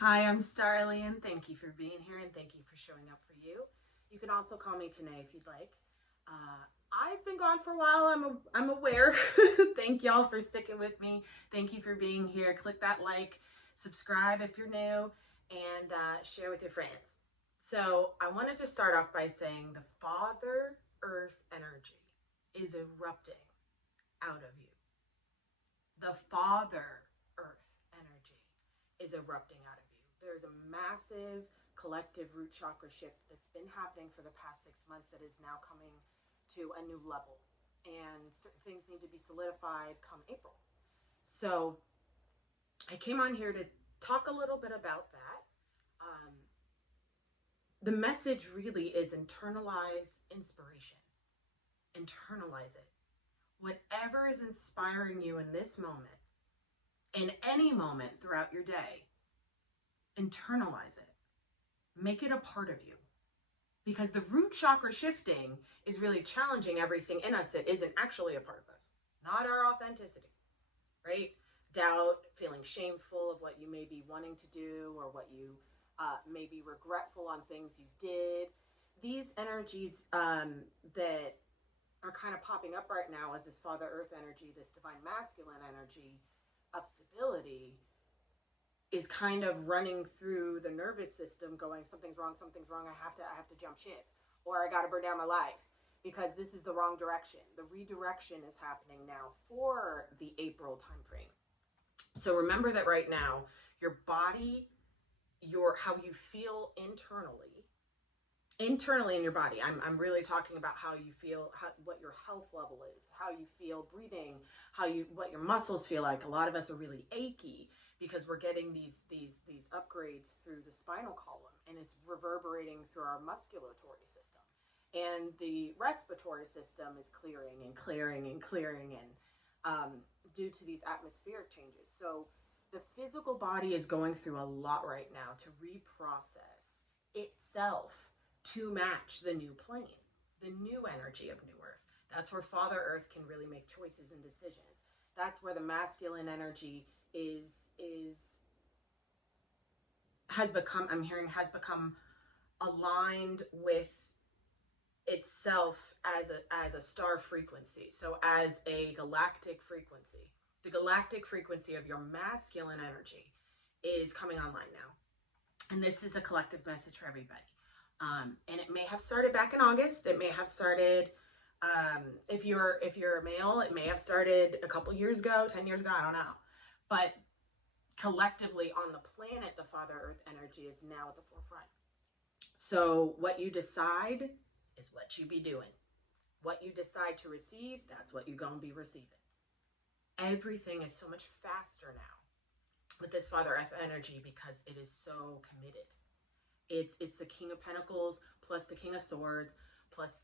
Hi, I'm Starlian. Thank you for being here and thank you for showing up for you. You can also call me Tanae if you'd like. I've been gone for a while. I'm aware. Thank y'all for sticking with me. Thank you for being here. Click that like, subscribe if you're new, and share with your friends. So I wanted to start off by saying the Father Earth energy is erupting out of you. The Father Earth energy is erupting out of you. There's a massive collective root chakra shift that's been happening for the past 6 months that is now coming to a new level. And certain things need to be solidified come April. So I came on here to talk a little bit about that. The message really is internalize inspiration. Internalize it. Whatever is inspiring you in this moment, in any moment throughout your day, internalize it. Make it a part of you. Because the root chakra shifting is really challenging everything in us that isn't actually a part of us. Not our authenticity, right? Doubt, feeling shameful of what you may be wanting to do or what you may be regretful on things you did. These energies that are kind of popping up right now as this Father Earth energy, this divine masculine energy of stability is kind of running through the nervous system going, something's wrong, I have to jump ship, or I got to burn down my life because this is the wrong direction. The redirection is happening now for the April timeframe. So remember that right now, your body, how you feel internally in your body. I'm really talking about how you feel, what your health level is, how you feel breathing, what your muscles feel like. A lot of us are really achy because we're getting these upgrades through the spinal column, and it's reverberating through our musculatory system. And the respiratory system is clearing and due to these atmospheric changes. So the physical body is going through a lot right now to reprocess itself to match the new plane, the new energy of New Earth. That's where Father Earth can really make choices and decisions. That's where the masculine energy has become aligned with itself as a star frequency. So as a galactic frequency, the galactic frequency of your masculine energy is coming online now. And this is a collective message for everybody. And it may have started back in August. It may have started, if you're a male, it may have started a couple years ago, 10 years ago, I don't know. But collectively on the planet, the Father Earth energy is now at the forefront. So what you decide is what you be doing. What you decide to receive, that's what you're going to be receiving. Everything is so much faster now with this Father Earth energy because it is so committed. It's the King of Pentacles plus the King of Swords plus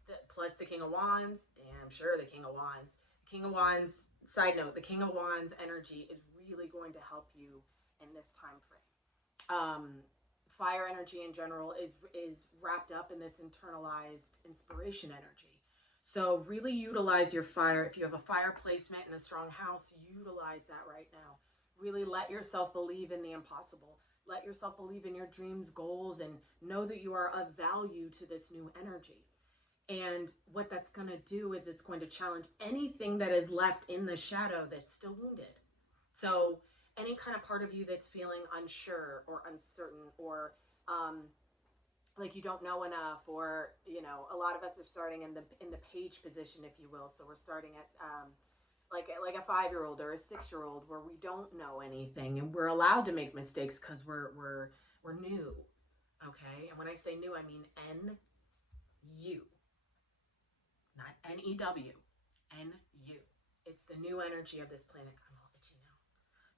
the King of Wands. Damn sure the King of Wands. The King of Wands, side note, the King of Wands energy is really going to help you in this time frame. Fire energy in general is wrapped up in this internalized inspiration energy. So really utilize your fire. If you have a fire placement in a strong house, utilize that right now. Really let yourself believe in the impossible. Let yourself believe in your dreams, goals, and know that you are of value to this new energy. And what that's going to do is it's going to challenge anything that is left in the shadow that's still wounded. So any kind of part of you that's feeling unsure or uncertain or like you don't know enough, or a lot of us are starting in the page position, if you will. So we're starting at like a 5-year-old or a 6-year-old where we don't know anything and we're allowed to make mistakes because we're new. Okay, and when I say new, I mean N-U, not N-E-W, N-U. It's the new energy of this planet. I'm gonna let you know.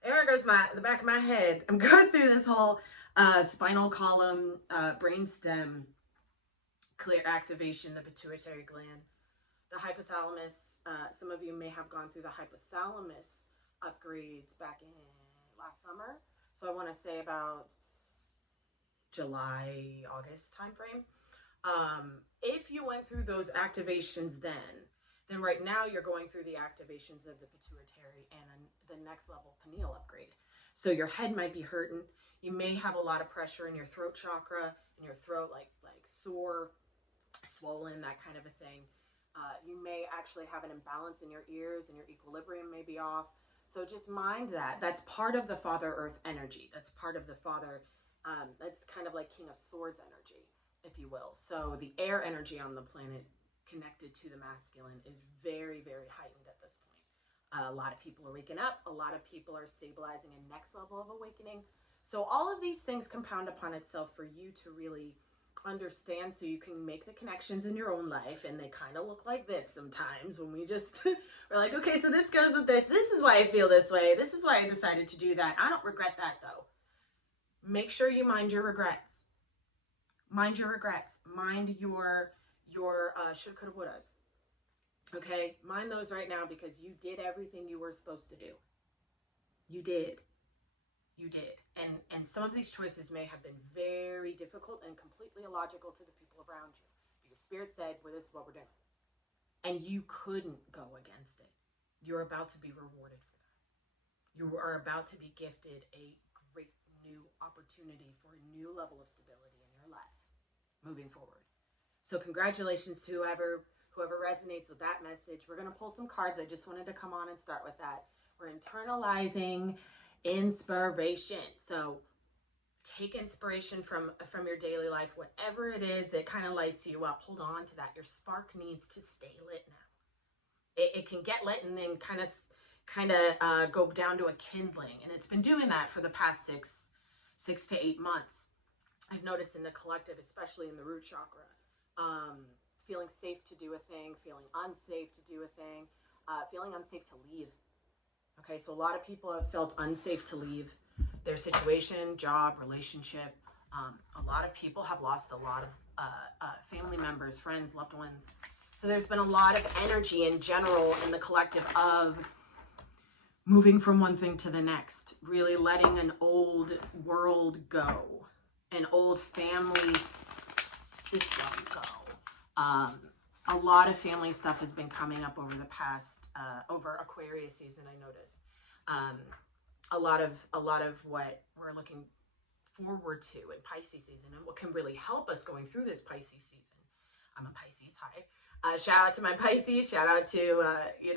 There goes the back of my head. I'm going through this whole spinal column, brainstem clear activation, the pituitary gland, the hypothalamus. Some of you may have gone through the hypothalamus upgrades back in last summer. So I want to say about July, August timeframe. If you went through those activations then right now you're going through the activations of the pituitary and the next level pineal upgrade. So your head might be hurting, You may have a lot of pressure in your throat chakra, in your throat, like sore, swollen, that kind of a thing. You may actually have an imbalance in your ears and your equilibrium may be off. So just mind that. That's part of the Father Earth energy. That's part of the Father, that's kind of like King of Swords energy, if you will. So the air energy on the planet connected to the masculine is very, very heightened at this point. A lot of people are waking up. A lot of people are stabilizing a next level of awakening. So all of these things compound upon itself for you to really understand, so you can make the connections in your own life. And they kind of look like this sometimes when we just we're like, okay, so this goes with this. This is why I feel this way. This is why I decided to do that. I don't regret that though. Make sure you mind your regrets. Mind your regrets. Mind your shoulda, coulda, wouldas. Okay, mind those right now, because you did everything you were supposed to do. You did. You did. And some of these choices may have been very difficult and completely illogical to the people around you. But your spirit said, well, this is what we're doing. And you couldn't go against it. You're about to be rewarded for that. You are about to be gifted a great new opportunity for a new level of stability in your life moving forward. So congratulations to whoever resonates with that message. We're going to pull some cards. I just wanted to come on and start with that. We're internalizing inspiration. So take inspiration from your daily life, whatever it is that kind of lights you up. Hold on to that. Your spark needs to stay lit now. It can get lit and then kind of go down to a kindling, and it's been doing that for the past six to 8 months. I've noticed in the collective, especially in the root chakra, feeling safe to do a thing, feeling unsafe to do a thing, feeling unsafe to leave. Okay, so a lot of people have felt unsafe to leave their situation, job, relationship. A lot of people have lost a lot of family members, friends, loved ones. So there's been a lot of energy in general in the collective of moving from one thing to the next, really letting an old world go, an old family system go. A lot of family stuff has been coming up over the past, over Aquarius season, I noticed. A lot of what we're looking forward to in Pisces season, and what can really help us going through this Pisces season. I'm a Pisces, hi. Shout out to my Pisces, shout out to,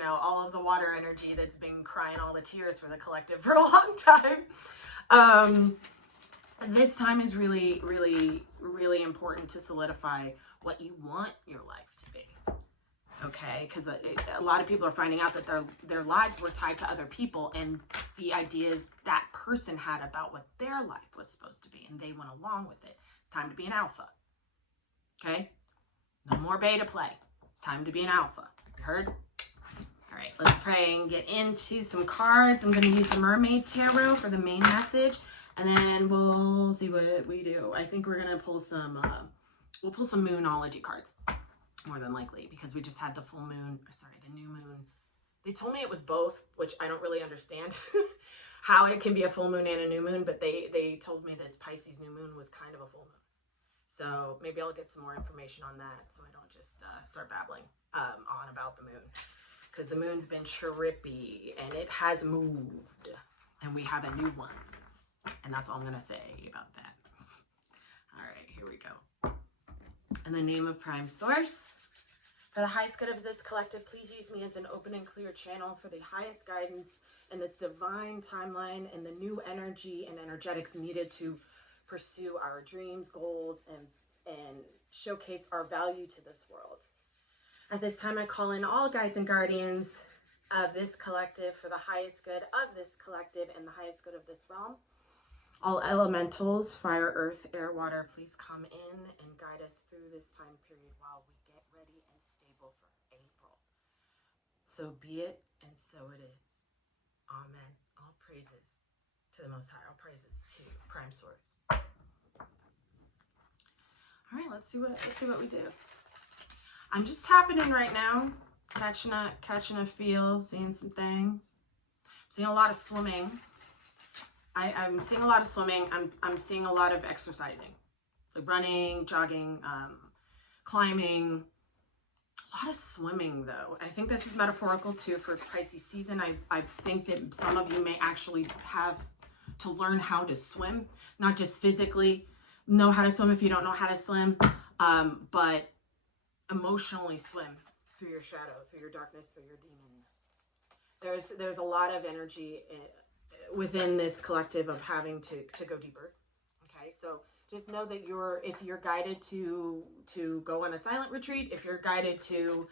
all of the water energy that's been crying all the tears for the collective for a long time. This time is really, really, really important to solidify what you want your life to be. Okay, because a lot of people are finding out that their lives were tied to other people, and the ideas that person had about what their life was supposed to be, and they went along with it. It's time to be an alpha. Okay, no more beta play. It's time to be an alpha. You heard? All right, let's pray and get into some cards. I'm going to use the Mermaid Tarot for the main message, and then we'll see what we do. I think we're going to pull some, we'll pull some Moonology cards, more than likely, because we just had the full moon, the new moon. They told me it was both, which I don't really understand how it can be a full moon and a new moon, but they told me this Pisces new moon was kind of a full moon. So maybe I'll get some more information on that, so I don't just start babbling on about the moon, because the moon's been trippy and it has moved, and we have a new one, and that's all I'm going to say about that. All right, here we go. In the name of Prime Source, for the highest good of this collective, please use me as an open and clear channel for the highest guidance in this divine timeline and the new energy and energetics needed to pursue our dreams, goals, and showcase our value to this world. At this time, I call in all guides and guardians of this collective for the highest good of this collective and the highest good of this realm. All elementals, fire, earth, air, water, please come in and guide us through this time period while we get ready and stable for April. So be it, and so it is. Amen. All praises to the Most High. All praises to Prime Source. All right, let's see what we do. I'm just tapping in right now, catching a feel, seeing some things. Seeing a lot of swimming. I'm seeing a lot of swimming. I'm seeing a lot of exercising, like running, jogging, climbing. A lot of swimming, though. I think this is metaphorical too for Pisces season. I think that some of you may actually have to learn how to swim, not just physically know how to swim if you don't know how to swim, but emotionally swim through your shadow, through your darkness, through your demon. There's a lot of energy within this collective of having to go deeper. Okay, so just know that if you're guided to go on a silent retreat, if you're guided to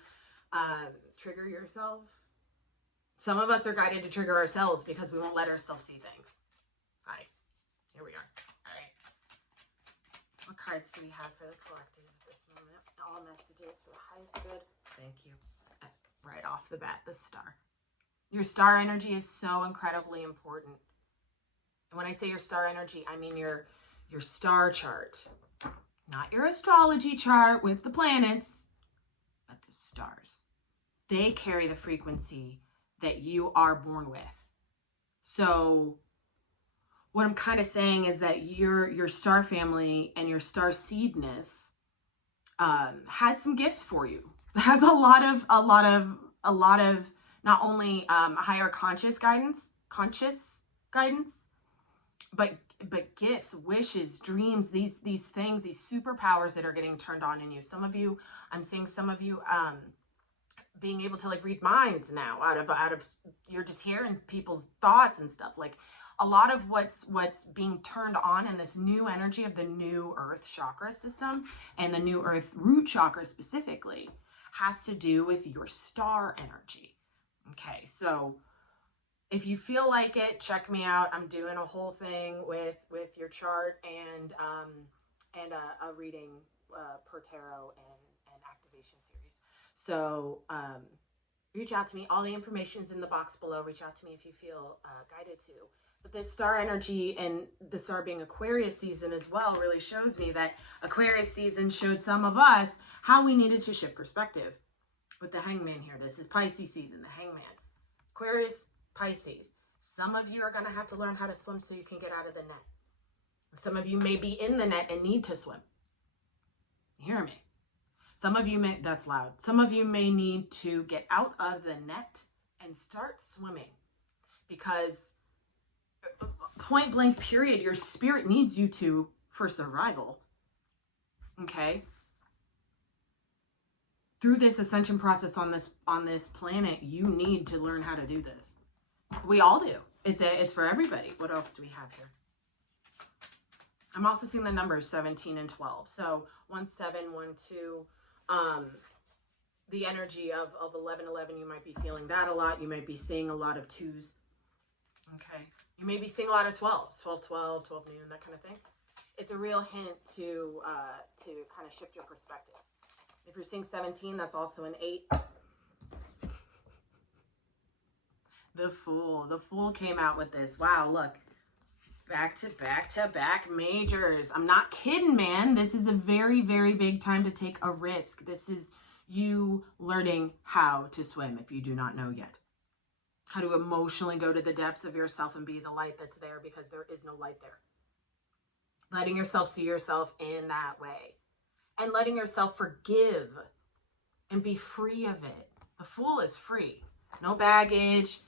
trigger yourself, some of us are guided to trigger ourselves because we won't let ourselves see things. Hi, here we are. All right, what cards do we have for the collective at this moment? All messages for the highest good. Thank you. Right off the bat, the star. Your star energy is so incredibly important. And when I say your star energy, I mean your star chart. Not your astrology chart with the planets, but the stars. They carry the frequency that you are born with. So what I'm kind of saying is that your star family and your star seedness has some gifts for you. Has a lot of not only higher conscious guidance, but gifts, wishes, dreams, these things, these superpowers that are getting turned on in you. Some of you, I'm seeing some of you being able to like read minds now out of you're just hearing people's thoughts and stuff. Like a lot of what's being turned on in this new energy of the new earth chakra system and the new earth root chakra specifically has to do with your star energy. Okay, so if you feel like it, check me out. I'm doing a whole thing with your chart and a reading per tarot and activation series. So reach out to me. All the information's in the box below. Reach out to me if you feel guided to. But this star energy and the star being Aquarius season as well really shows me that Aquarius season showed some of us how we needed to shift perspective. With the Hangman here, this is Pisces season, the Hangman. Aquarius, Pisces. Some of you are going to have to learn how to swim so you can get out of the net. Some of you may be in the net and need to swim. You hear me? Some of you may, that's loud. Some of you may need to get out of the net and start swimming because point blank period, your spirit needs you to for survival. Okay? Through this ascension process on this planet, you need to learn how to do this. We all do. It's for everybody. What else do we have here? I'm also seeing the numbers 17 and 12. So 1, 7, 1, 2. The energy of 11, 11, you might be feeling that a lot. You might be seeing a lot of 2s. Okay. You may be seeing a lot of 12s. 12, 12, 12 noon, that kind of thing. It's a real hint to kind of shift your perspective. If you're seeing 17, that's also an 8. The Fool came out with this. Wow, look. Back to back majors. I'm not kidding, man. This is a very, very big time to take a risk. This is you learning how to swim if you do not know yet. How to emotionally go to the depths of yourself and be the light that's there because there is no light there. Letting yourself see yourself in that way. And letting yourself forgive and be free of it. The Fool is free. No baggage,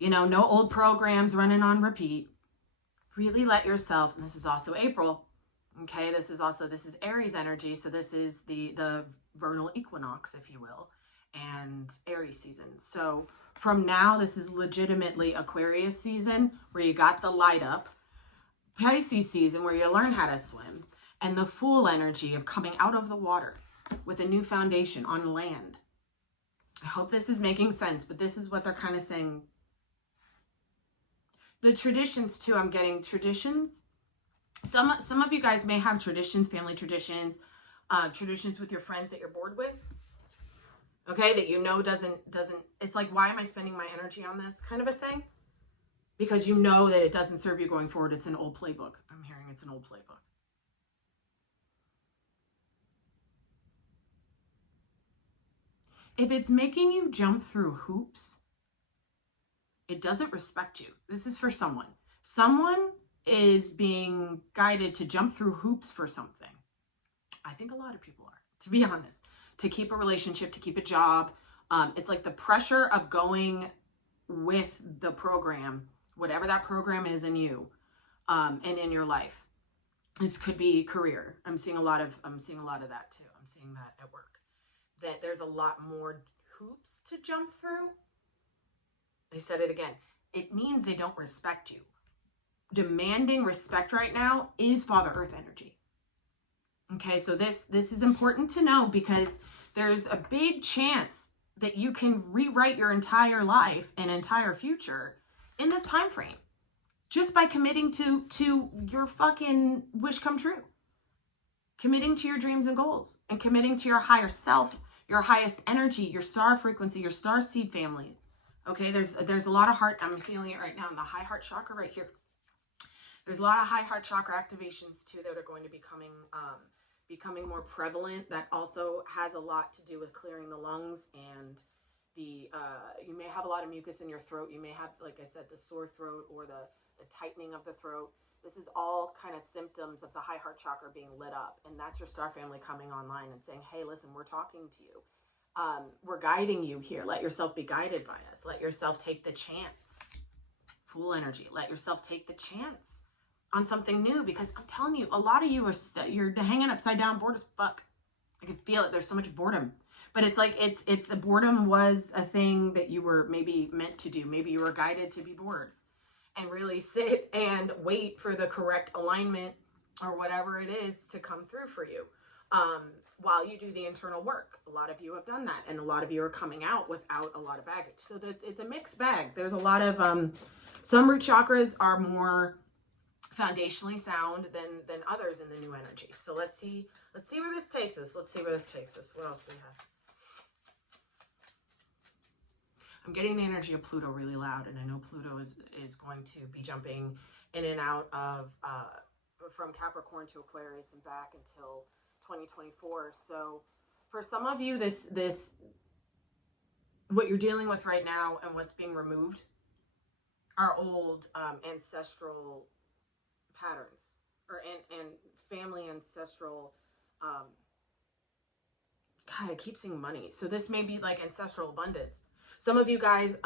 no old programs running on repeat. Really let yourself, and this is also April, okay, this is Aries energy, so this is the vernal equinox, if you will, and Aries season. So from now, this is legitimately Aquarius season, where you got the light up, Pisces season, where you learn how to swim, and the Fool energy of coming out of the water with a new foundation on land. I hope this is making sense, but this is what they're kind of saying. The traditions too, I'm getting traditions. Some of you guys may have traditions, family traditions, traditions with your friends that you're bored with. Okay, that doesn't, it's like, why am I spending my energy on this kind of a thing? Because you know that it doesn't serve you going forward. It's an old playbook. I'm hearing it's an old playbook. If it's making you jump through hoops, it doesn't respect you. This is for someone. Someone is being guided to jump through hoops for something. I think a lot of people are, to be honest. To keep a relationship, to keep a job. It's like the pressure of going with the program, whatever that program is in you. and in your life. This could be career. I'm seeing a lot of that too. I'm seeing that at work. That there's a lot more hoops to jump through. They said it again. It means they don't respect you. Demanding respect right now is Father Earth energy. Okay, so this is important to know, because there's a big chance that you can rewrite your entire life and entire future in this time frame, just by committing to your fucking wish come true. Committing to your dreams and goals, and committing to your higher self, your highest energy, your star frequency, your star seed family. Okay, there's a lot of heart. I'm feeling it right now in the high heart chakra right here. There's a lot of high heart chakra activations too that are going to be becoming more prevalent. That also has a lot to do with clearing the lungs, and you may have a lot of mucus in your throat. You may have, like I said, the sore throat or the tightening of the throat. This is all kind of symptoms of the high heart chakra being lit up, and that's your star family coming online and saying, hey, listen, we're talking to you. We're guiding you here. Let yourself be guided by us. Let yourself take the chance. Fool energy. Let yourself take the chance on something new, because I'm telling you, a lot of you you're hanging upside down, bored as fuck. I can feel it. There's so much boredom. But it's like, it's boredom was a thing that you were maybe meant to do. Maybe you were guided to be bored and really sit and wait for the correct alignment or whatever it is to come through for you, while you do the internal work. A lot of you have done that, and a lot of you are coming out without a lot of baggage. So it's a mixed bag. There's a lot of, some root chakras are more foundationally sound than others in the new energy. So let's see where this takes us. What else do we have? I'm getting the energy of Pluto really loud, and I know Pluto is going to be jumping in and out of from Capricorn to Aquarius and back until 2024. So for some of you, this what you're dealing with right now and what's being removed are old ancestral patterns, and family ancestral. God, I keep seeing money. So this may be like ancestral abundance. Some of you guys,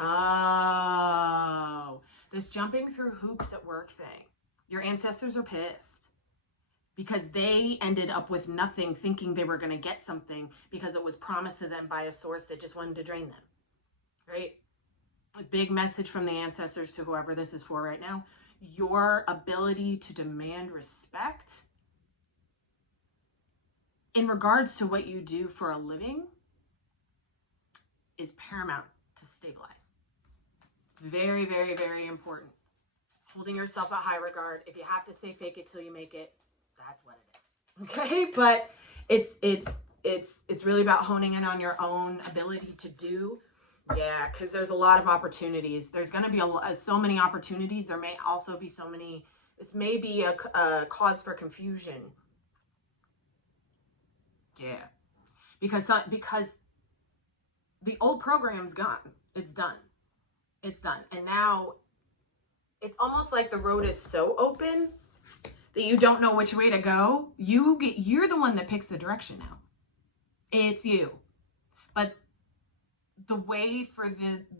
this jumping through hoops at work thing. Your ancestors are pissed because they ended up with nothing, thinking they were going to get something because it was promised to them by a source that just wanted to drain them, right? A big message from the ancestors to whoever this is for right now. Your ability to demand respect in regards to what you do for a living is paramount to stabilize. Very, very, very important. Holding yourself at high regard. If you have to say fake it till you make it, that's what it is. Okay? But it's really about honing in on your own ability to do. Yeah, because there's a lot of opportunities. There's going to be so many opportunities. There may also be so many. This may be a cause for confusion. Yeah, because the old program's gone. It's done. It's done. And now it's almost like the road is so open that you don't know which way to go. You're the one that picks the direction now. It's you. But the way for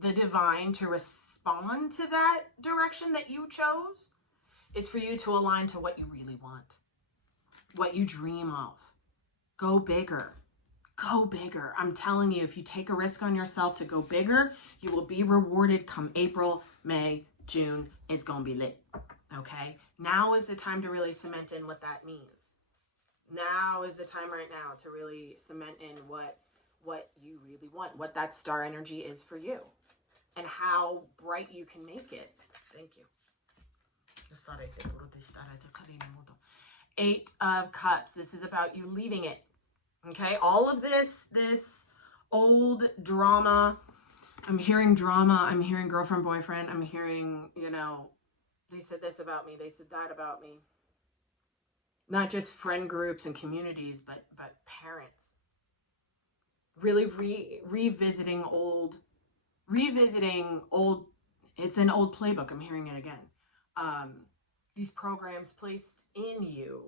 the divine to respond to that direction that you chose is for you to align to what you really want, what you dream of. Go bigger. Go bigger. I'm telling you, if you take a risk on yourself to go bigger, you will be rewarded come April, May, June. It's going to be lit. Okay? Now is the time to really cement in what that means. Now is the time right now to really cement in what you really want, what that star energy is for you, and how bright you can make it. Thank you. Eight of Cups. This is about you leaving it. Okay, all of this old drama. I'm hearing drama. I'm hearing girlfriend, boyfriend. I'm hearing, they said this about me. They said that about me. Not just friend groups and communities, but parents. Really revisiting old. It's an old playbook. I'm hearing it again. These programs placed in you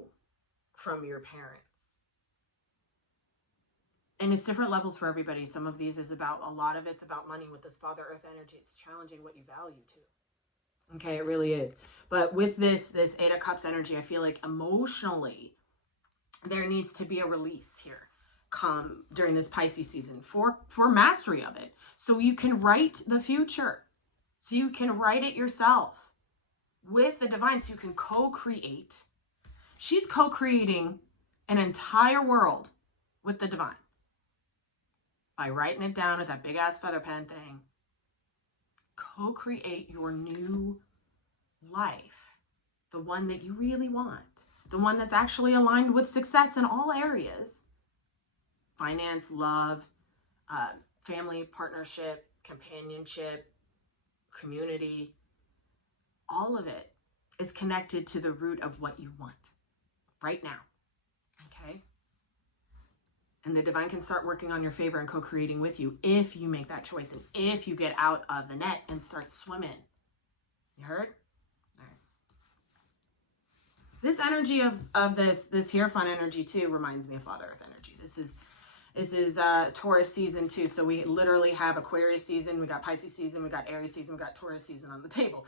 from your parents. And it's different levels for everybody. A lot of it's about money with this Father Earth energy. It's challenging what you value too. Okay, it really is. But with this Eight of Cups energy, I feel like emotionally there needs to be a release here come during this Pisces season for mastery of it. So you can write the future. So you can write it yourself with the divine, so you can co-create. She's co-creating an entire world with the divine by writing it down with that big ass feather pen thing. Co-create your new life, the one that you really want, the one that's actually aligned with success in all areas: finance, love, family, partnership, companionship, community. All of it is connected to the root of what you want right now. Okay? And the divine can start working on your favor and co-creating with you if you make that choice and if you get out of the net and start swimming. You heard? All right. This energy of this Hierophant energy too reminds me of Father Earth energy. This is Taurus season too. So we literally have Aquarius season, we got Pisces season, we got Aries season, we got Taurus season on the table.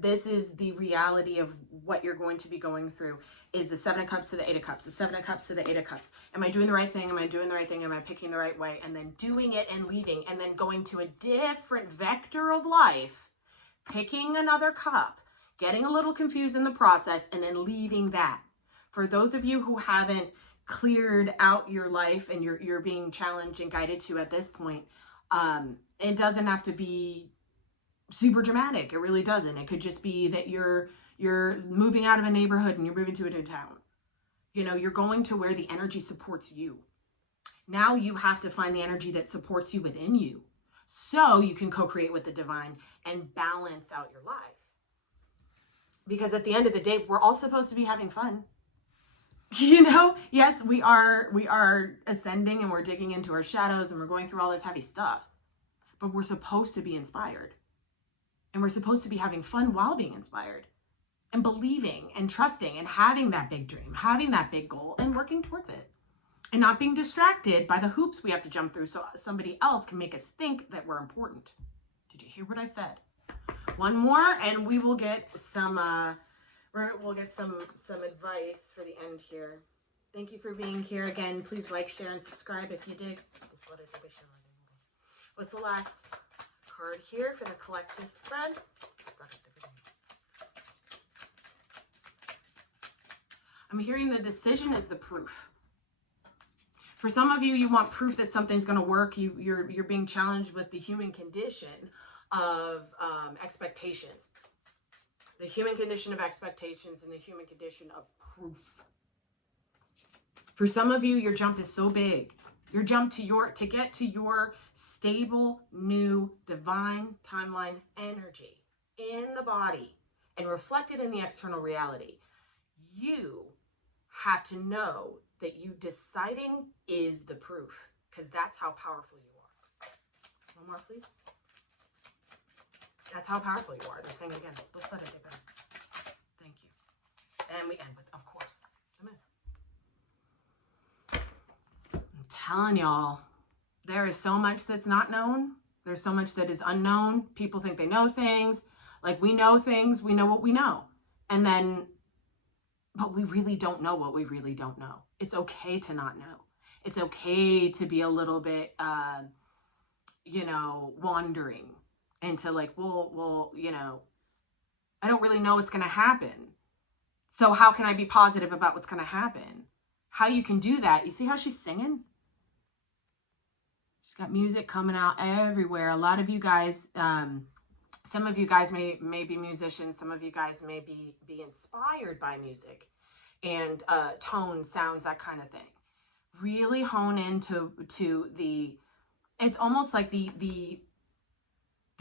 This is the reality of what you're going to be going through, is the Seven of Cups to the Eight of Cups, the Seven of Cups to the Eight of Cups. Am I doing the right thing? Am I doing the right thing? Am I picking the right way? And then doing it and leaving, and then going to a different vector of life, picking another cup, getting a little confused in the process, and then leaving that. For those of you who haven't cleared out your life and you're being challenged and guided to at this point, it doesn't have to be super dramatic. It really doesn't. It could just be that you're moving out of a neighborhood and you're moving to a new town. You know, you're going to where the energy supports you. Now you have to find the energy that supports you within you, so you can co-create with the divine and balance out your life. Because at the end of the day, we're all supposed to be having fun. You know, yes, we are ascending and we're digging into our shadows and we're going through all this heavy stuff, but we're supposed to be inspired, and we're supposed to be having fun while being inspired and believing and trusting and having that big dream, having that big goal and working towards it, and not being distracted by the hoops we have to jump through so somebody else can make us think that we're important. Did you hear what I said? One more and we will get some we'll get some advice for the end here. Thank you for being here again. Please like, share, and subscribe if you did. What's the last card here for the collective spread? I'm hearing the decision is the proof. For some of you, you want proof that something's going to work. You're being challenged with the human condition of expectations. The human condition of expectations and the human condition of proof. For some of you, your jump is so big. Your jump to get to your stable, new, divine timeline energy in the body and reflected in the external reality. You have to know that you deciding is the proof, because that's how powerful you are. One more, please. That's how powerful you are. They're saying it again. Thank you. And we end with, of course, the moon. I'm telling y'all, there is so much that's not known. There's so much that is unknown. People think they know things. Like, we know things. We know what we know. And then, but we really don't know what we really don't know. It's okay to not know. It's okay to be a little bit, wandering into like, well, I don't really know what's going to happen. So how can I be positive about what's going to happen? How you can do that. You see how she's singing? She's got music coming out everywhere. A lot of you guys, some of you guys may be musicians. Some of you guys may be inspired by music and tone, sounds, that kind of thing. Really hone into the, it's almost like the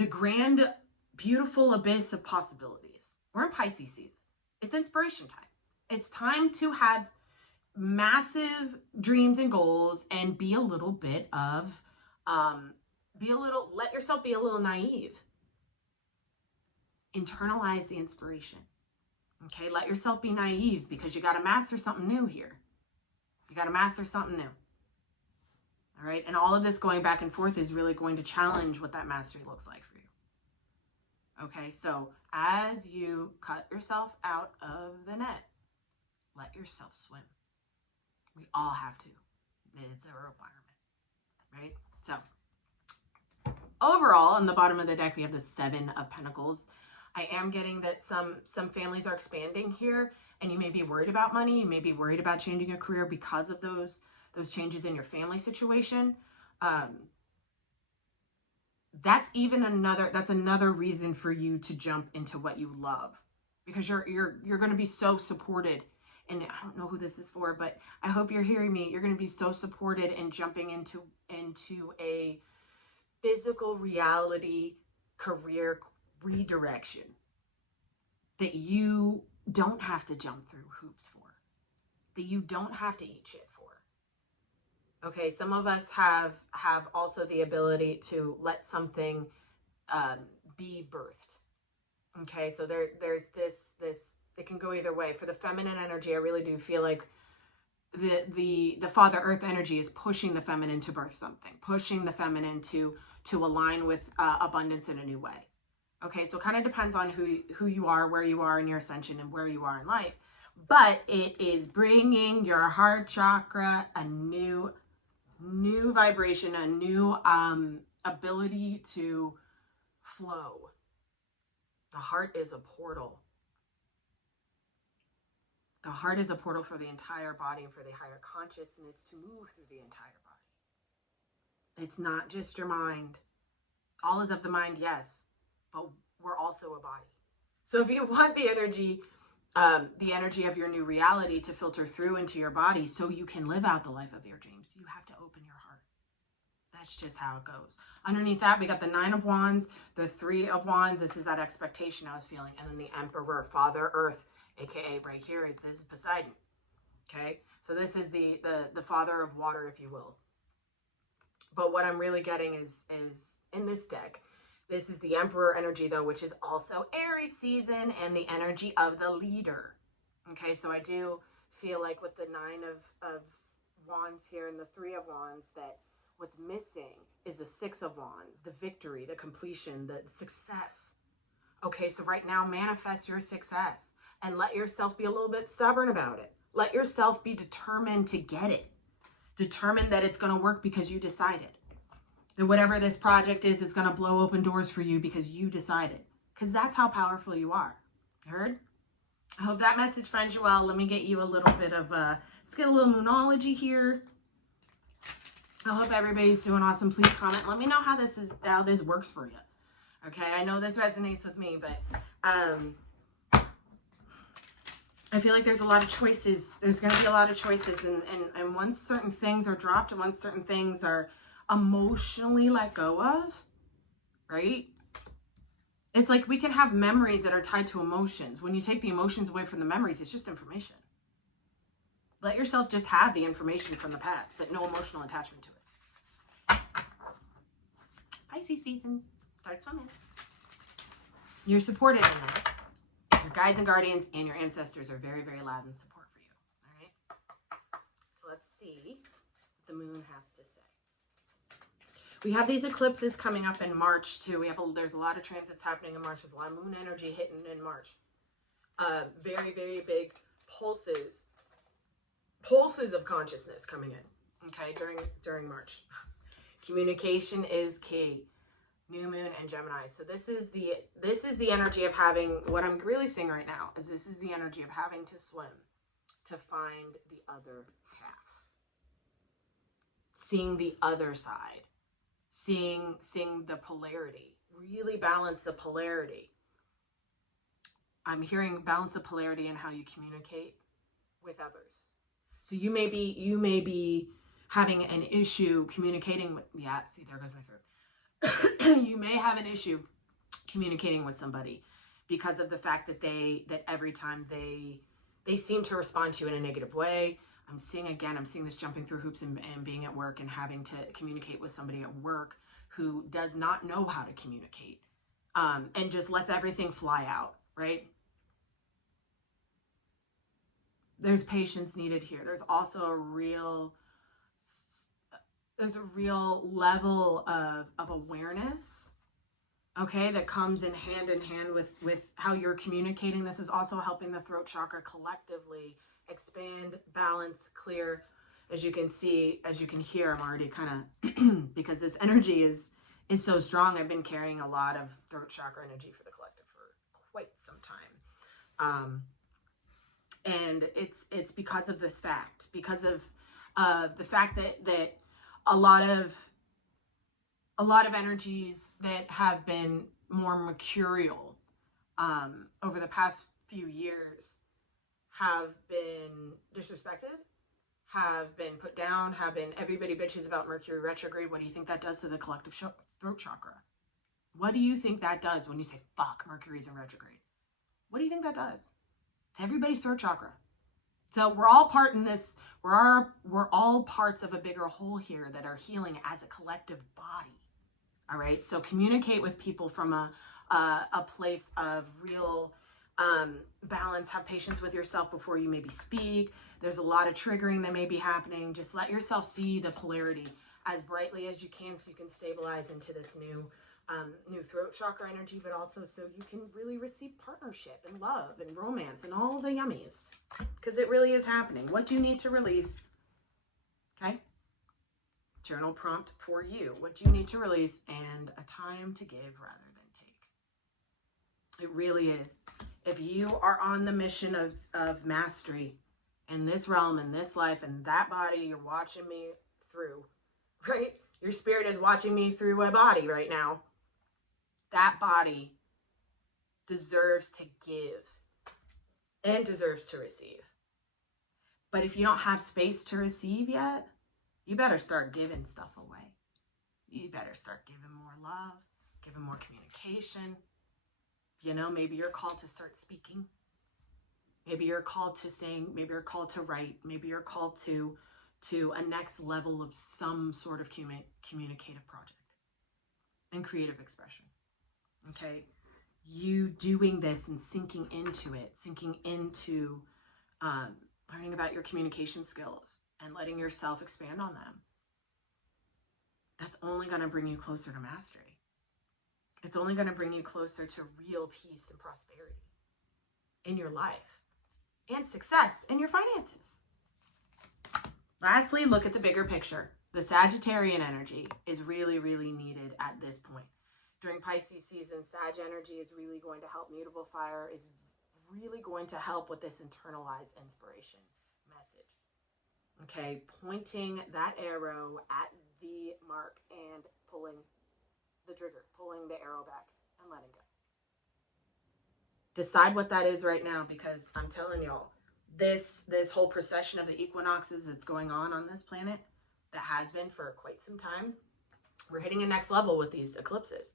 grand, beautiful abyss of possibilities. We're in Pisces season. It's inspiration time. It's time to have massive dreams and goals and be a little bit of, let yourself be a little naive. Internalize the inspiration. Okay, let yourself be naive, because you got to master something new here. You got to master something new. All right, and all of this going back and forth is really going to challenge what that mastery looks like for you. Okay, so as you cut yourself out of the net, let yourself swim. We all have to. It's a requirement, right? So overall, on the bottom of the deck, we have the 7 of Pentacles. I am getting that some families are expanding here, and you may be worried about money. You may be worried about changing a career because of those changes in your family situation. That's another reason for you to jump into what you love, because you're going to be so supported. And I don't know who this is for, but I hope you're hearing me. You're going to be so supported in jumping into a physical reality career redirection that you don't have to jump through hoops for, that you don't have to eat shit for. Okay, some of us have also the ability to let something be birthed. Okay, so there's this it can go either way. For the feminine energy, I really do feel like the Father Earth energy is pushing the feminine to birth something, pushing the feminine to align with abundance in a new way. Okay, so it kind of depends on who you are, where you are in your ascension, and where you are in life. But it is bringing your heart chakra a new vibration, a new ability to flow. The heart is a portal. The heart is a portal for the entire body and for the higher consciousness to move through the entire body. It's not just your mind. All is of the mind, yes, but we're also a body. So if you want the energy of your new reality to filter through into your body so you can live out the life of your dreams, you have to open your heart. That's just how it goes. Underneath that, we got the 9 of Wands, the 3 of Wands. This is that expectation I was feeling. And then the Emperor, Father Earth, aka right here this is Poseidon. Okay, so this is the father of water, if you will. But what I'm really getting is in this deck, this is the Emperor energy though, which is also Aries season and the energy of the leader. Okay, so I do feel like with the 9 of Wands here and the 3 of Wands that what's missing is the 6 of Wands, the victory, the completion, the success. Okay, so right now manifest your success. And let yourself be a little bit stubborn about it. Let yourself be determined to get it. Determined that it's going to work because you decided. That whatever this project is, it's going to blow open doors for you because you decided. Because that's how powerful you are. You heard? I hope that message finds you well. Let me get you a little bit of, let's get a little moonology here. I hope everybody's doing awesome. Please comment. Let me know how this works for you. Okay, I know this resonates with me, but I feel like there's a lot of choices. There's going to be a lot of choices. And once certain things are dropped and once certain things are emotionally let go of, right? It's like we can have memories that are tied to emotions. When you take the emotions away from the memories, it's just information. Let yourself just have the information from the past, but no emotional attachment to it. Pisces season. Start swimming. You're supported in this. Your guides and guardians and your ancestors are very, very loud in support for you. All right. So let's see what the moon has to say. We have these eclipses coming up in March too. There's a lot of transits happening in March. There's a lot of moon energy hitting in March. Very, very big pulses of consciousness coming in. Okay, during March. Communication is key. New moon and Gemini. So this is the energy of having, what I'm really seeing right now is this is the energy of having to swim to find the other half. Seeing the other side. Seeing the polarity. Really balance the polarity. I'm hearing balance the polarity in how you communicate with others. So you may be having an issue communicating with, yeah, see, there goes my throat. You may have an issue communicating with somebody because of the fact that every time they seem to respond to you in a negative way. I'm seeing this jumping through hoops and being at work and having to communicate with somebody at work who does not know how to communicate and just lets everything fly out, right? There's patience needed here. There's also a real level of awareness okay, that comes in hand with how you're communicating. This is also helping the throat chakra collectively expand, balance, clear. As you can see, as you can hear, I'm already kind of, because this energy is so strong. I've been carrying a lot of throat chakra energy for the collective for quite some time. And it's because of this fact, because of the fact that a lot of energies that have been more mercurial over the past few years have been disrespected, have been put down, have been, everybody bitches about Mercury retrograde. What do you think that does to the collective throat chakra? What do you think that does when you say, fuck, Mercury's in retrograde? What do you think that does? It's everybody's throat chakra. So we're all part in this, we're all parts of a bigger whole here that are healing as a collective body. All right. So communicate with people from a place of real balance. Have patience with yourself before you maybe speak. There's a lot of triggering that may be happening. Just let yourself see the polarity as brightly as you can, so you can stabilize into this new throat chakra energy, but also so you can really receive partnership and love and romance and all the yummies, because it really is happening. What do you need to release? Okay. Journal prompt for you. What do you need to release? And a time to give rather than take. It really is. If you are on the mission of mastery in this realm, in this life, and that body you're watching me through, right? Your spirit is watching me through a body right now. That body deserves to give and deserves to receive. But if you don't have space to receive yet, you better start giving stuff away. You better start giving more love, giving more communication. You know, maybe you're called to start speaking. Maybe you're called to sing. Maybe you're called to write. Maybe you're called to a next level of some sort of communicative project and creative expression. Okay? You doing this and sinking into it, sinking into learning about your communication skills and letting yourself expand on them. That's only going to bring you closer to mastery. It's only going to bring you closer to real peace and prosperity in your life and success in your finances. Lastly, look at the bigger picture. The Sagittarian energy is really, really needed at this point. During Pisces season, Sag energy is really going to help. Mutable fire is really going to help with this internalized inspiration message. Okay, pointing that arrow at the mark and pulling the trigger, pulling the arrow back and letting go. Decide what that is right now, because I'm telling y'all, this whole procession of the equinoxes that's going on this planet, that has been for quite some time, we're hitting a next level with these eclipses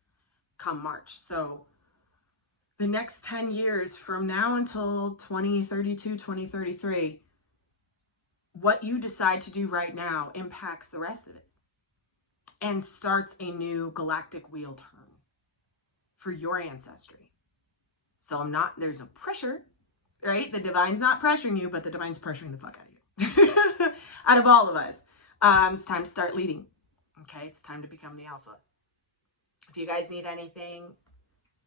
come March. So the next 10 years from now until 2032, 2033, what you decide to do right now impacts the rest of it and starts a new galactic wheel turn for your ancestry. So there's no pressure, right? The divine's not pressuring you, but the divine's pressuring the fuck out of you. Out of all of us. It's time to start leading. Okay, it's time to become the alpha. If you guys need anything,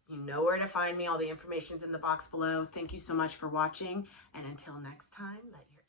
you know where to find me. All the information's in the box below. Thank you so much for watching. And until next time, let your